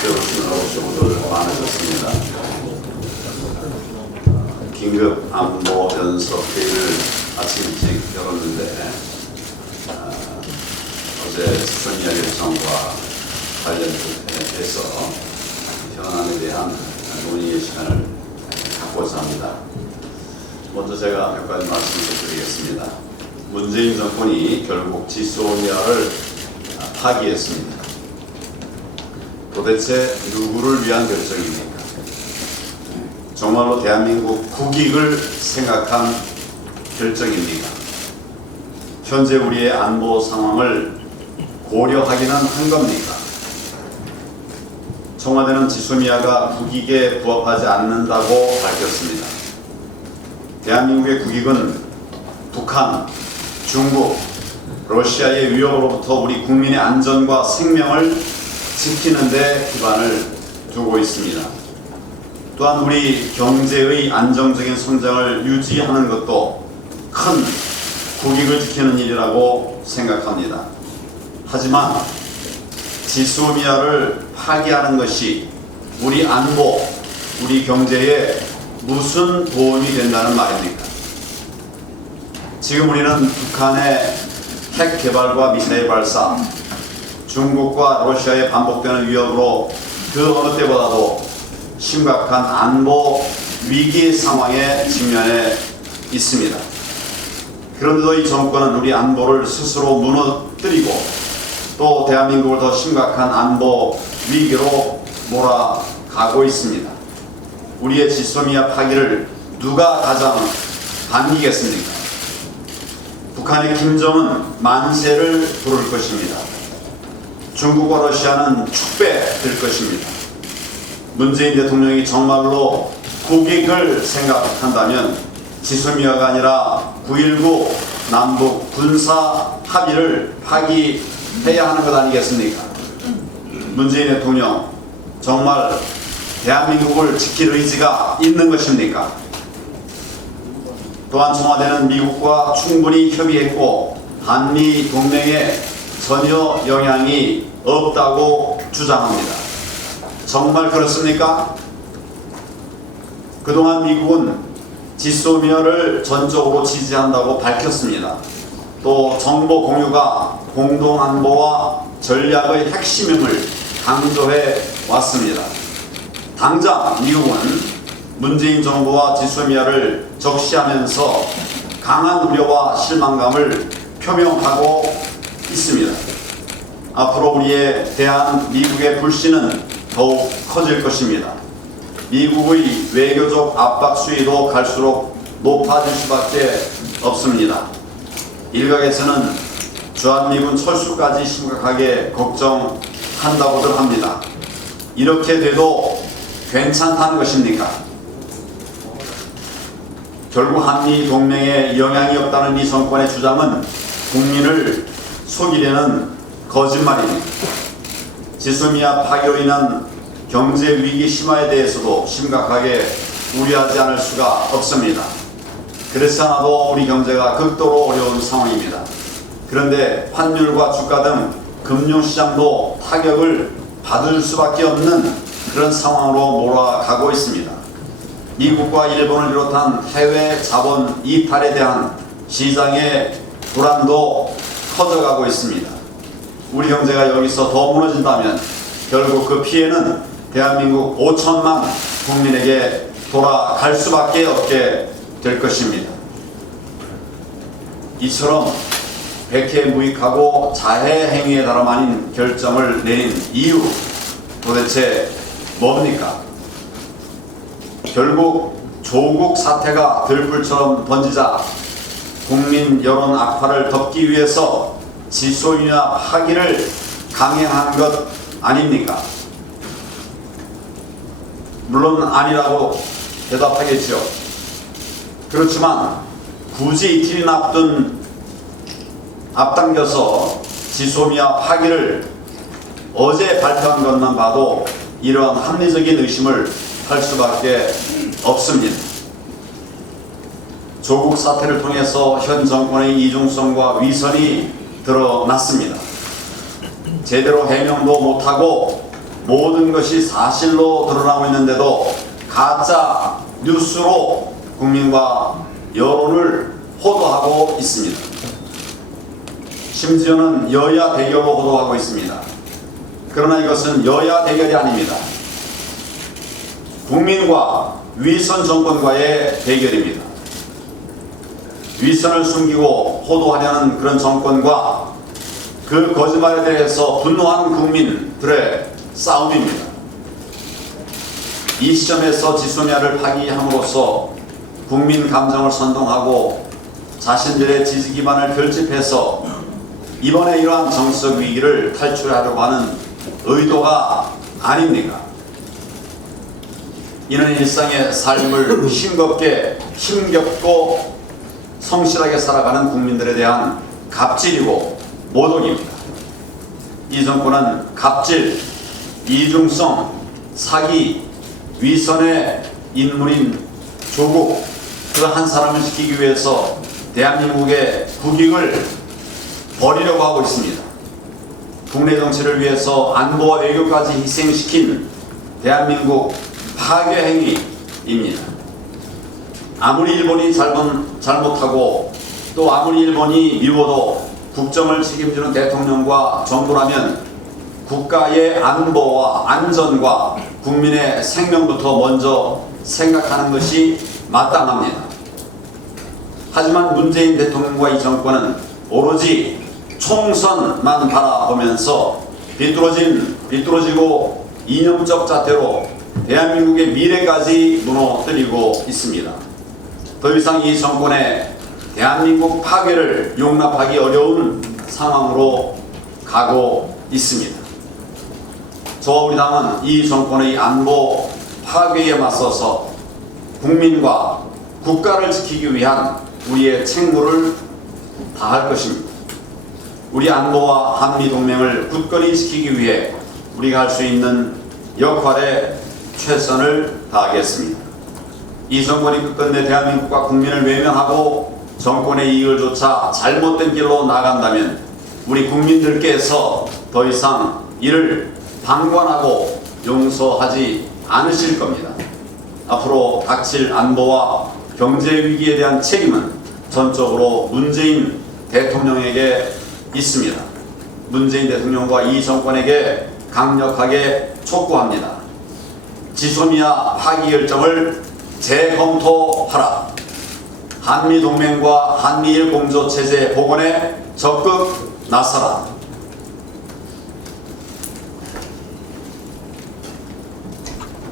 수고들 많으셨습니다. 긴급 안보 연석 회의를 아침 일찍 열었는데 어제 지소미아 결정과 관련해서 현안에 대한 논의의 시간을 갖고자 합니다. 먼저 제가 몇 가지 말씀을 드리겠습니다. 문재인 정권이 결국 지소미아를 파기했습니다. 도대체 누구를 위한 결정입니까? 정말로 대한민국 국익을 생각한 결정입니까? 현재 우리의 안보 상황을 고려하기는 한 겁니까? 청와대는 지소미아가 국익에 부합하지 않는다고 밝혔습니다. 대한민국의 국익은 북한, 중국, 러시아의 위협으로부터 우리 국민의 안전과 생명을 지키는 데 기반을 두고 있습니다. 또한 우리 경제의 안정적인 성장을 유지하는 것도 큰 국익을 지키는 일이라고 생각합니다. 하지만 지소미아를 파기하는 것이 우리 안보, 우리 경제에 무슨 도움이 된다는 말입니까? 지금 우리는 북한의 핵 개발과 미사일 발사, 중국과 러시아의 반복되는 위협으로 그 어느 때보다도 심각한 안보 위기 상황에 직면해 있습니다. 그런데도 이 정권은 우리 안보를 스스로 무너뜨리고 또 대한민국을 더 심각한 안보 위기로 몰아가고 있습니다. 우리의 지소미아 파기를 누가 가장 반기겠습니까? 북한의 김정은 만세를 부를 것입니다. 중국과 러시아는 축배될 것입니다. 문재인 대통령이 정말로 국익을 생각한다면 지소미아가 아니라 9.19 남북 군사 합의를 파기해야 하는 것 아니겠습니까? 문재인 대통령 정말 대한민국을 지킬 의지가 있는 것입니까? 또한 청와대는 미국과 충분히 협의했고 한미 동맹에 전혀 영향이 없다고 주장합니다. 정말 그렇습니까? 그동안 미국은 지소미아를 전적으로 지지한다고 밝혔습니다. 또 정보 공유가 공동안보와 전략의 핵심임을 강조해 왔습니다. 당장 미국은 문재인 정부와 지소미아를 적시하면서 강한 우려와 실망감을 표명하고 있습니다. 앞으로 우리에 대한 미국의 불신은 더욱 커질 것입니다. 미국의 외교적 압박 수위도 갈수록 높아질 수밖에 없습니다. 일각에서는 주한미군 철수까지 심각하게 걱정한다고들 합니다. 이렇게 돼도 괜찮다는 것입니까? 결국 한미 동맹에 영향이 없다는 이 정권의 주장은 국민을 속이려는 거짓말입니다. 지소미아 파기로 인한 경제 위기 심화에 대해서도 심각하게 우려하지 않을 수가 없습니다. 그렇지 않아도 우리 경제가 극도로 어려운 상황입니다. 그런데 환율과 주가 등 금융시장도 타격을 받을 수밖에 없는 그런 상황으로 몰아가고 있습니다. 미국과 일본을 비롯한 해외 자본 이탈에 대한 시장의 불안도 커져가고 있습니다. 우리 경제가 여기서 더 무너진다면 결국 그 피해는 대한민국 5천만 국민에게 돌아갈 수밖에 없게 될 것입니다. 이처럼 백해무익하고 자해행위에 다름아닌 결정을 내린 이유 도대체 뭡니까? 결국 조국 사태가 들불처럼 번지자 국민 여론 악화를 덮기 위해서 지소미아 파기를 강행한 것 아닙니까? 물론 아니라고 대답하겠죠. 그렇지만 굳이 이틀이나 앞당겨서 지소미아 파기를 어제 발표한 것만 봐도 이러한 합리적인 의심을 할 수밖에 없습니다. 조국 사태를 통해서 현 정권의 이중성과 위선이 드러났습니다. 제대로 해명도 못하고 모든 것이 사실로 드러나고 있는데도 가짜 뉴스로 국민과 여론을 호도하고 있습니다. 심지어는 여야 대결로 호도하고 있습니다. 그러나 이것은 여야 대결이 아닙니다. 국민과 위선 정권과의 대결입니다. 위선을 숨기고 호도하려는 그런 정권과 그 거짓말에 대해서 분노한 국민들의 싸움입니다. 이 시점에서 지소미아를 파기함으로써 국민 감정을 선동하고 자신들의 지지 기반을 결집해서 이번에 이러한 정치적 위기를 탈출하려고 하는 의도가 아닙니까? 이는 일상의 삶을 싱겁게 힘겹고 성실하게 살아가는 국민들에 대한 갑질이고 모독입니다. 이 정권은 갑질, 이중성, 사기, 위선의 인물인 조국 그 한 사람을 지키기 위해서 대한민국의 국익을 버리려고 하고 있습니다. 국내 정치를 위해서 안보와 외교까지 희생시킨 대한민국 파괴 행위입니다. 아무리 일본이 잘못하고 또 아무리 일본이 미워도 국정을 책임지는 대통령과 정부라면 국가의 안보와 안전과 국민의 생명부터 먼저 생각하는 것이 마땅합니다. 하지만 문재인 대통령과 이 정권은 오로지 총선만 바라보면서 비뚤어지고 이념적 잣대로 대한민국의 미래까지 무너뜨리고 있습니다. 더 이상 이 정권의 대한민국 파괴를 용납하기 어려운 상황으로 가고 있습니다. 저와 우리 당은 이 정권의 안보 파괴에 맞서서 국민과 국가를 지키기 위한 우리의 책무를 다할 것입니다. 우리 안보와 한미동맹을 굳건히 지키기 위해 우리가 할 수 있는 역할에 최선을 다하겠습니다. 이 정권이 끝끝내 대한민국과 국민을 외면하고 정권의 이익을 쫓아 잘못된 길로 나간다면 우리 국민들께서 더 이상 이를 방관하고 용서하지 않으실 겁니다. 앞으로 닥칠 안보와 경제 위기에 대한 책임은 전적으로 문재인 대통령에게 있습니다. 문재인 대통령과 이 정권에게 강력하게 촉구합니다. 지소미아 파기 결정을 재검토하라. 한미동맹과 한미일 공조체제 복원에 적극 나서라.